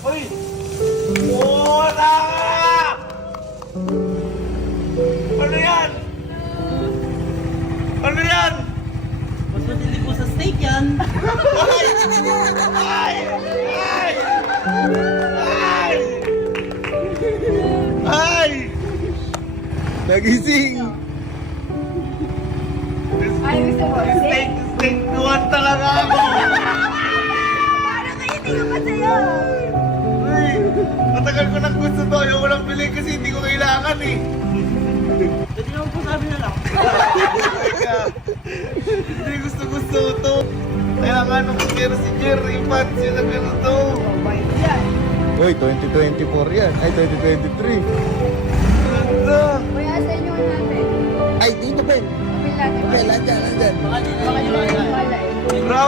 Uy! Wala ka! Ano yan? Ano yan? Mas matindi po sa steak yan. Ay! Ay! Ay! Ay! Ay! Nagising! Ay, gusto mo? Steak tuwan talaga ako! Paano kayo hindi ko masaya? Ay! Matagal ko nang gusto to. Ayaw ko lang bilhin kasi hindi ko kailangan eh. Pwede naman po sabi na lang. Teka. Hindi gusto ko to. Kailangan nung kero si Jerry. Fancy na gano'n to. Bait yan. Uy, 2024 yan. Ay, 2023. Ganda. Kuya, sa inyo natin. Ay, dito, Ben. Kapil natin. Ben, landyan. Baka di na Baka yun. hindi na wala eh. Grabe.